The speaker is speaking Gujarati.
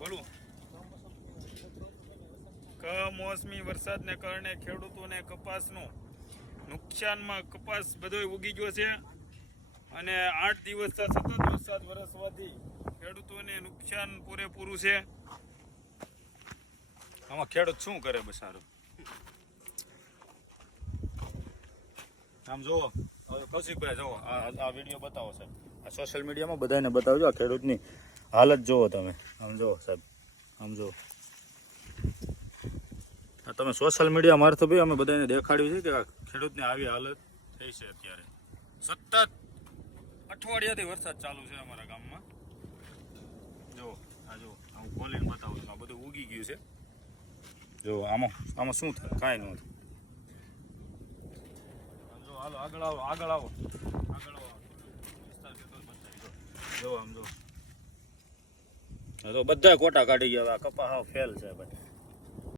બોલું. કમોસમી વરસાદને કારણે ખેડૂતોને કપાસનું નુકસાનમાં કપાસ બધો ઉગી ગયો છે. અને આઠ દિવસ સતત વરસાદ વરસવાથી ખેડૂતોને નુકસાન પૂરેપૂરું છે. આમાં ખેડૂત શું કરે બસારો? આમ જુઓ કૌશિકભાઈ જુઓ, આ વીડિયો બતાવો સાહેબ. આ સોશિયલ મીડિયામાં બધાને બતાવજો આ ખેડૂતની હાલત જુઓ તમે. આમ જુઓ સાહેબ. આમ જુઓ તમે સોશિયલ મીડિયા મારતો બી અમે બધાને દેખાડ્યું છે કે આ ખેડૂતની આવી હાલત થઈ છે અત્યારે. સતત અઠવાડિયાથી વરસાદ ચાલુ છે અમારા ગામમાં. જો આ જો હું ખોલીને બતાવું છું, આ બધું ઉગી ગયું છે. જો આમાં આમાં શું થાય? કાંઈ ન થાય. હાલો, આગળ આવો આગળ આવો. આગળ આવો. જો આમ જો તો બધા કોટા કાઢી ગયા કપા હાવ ફેલ છે ભાઈ.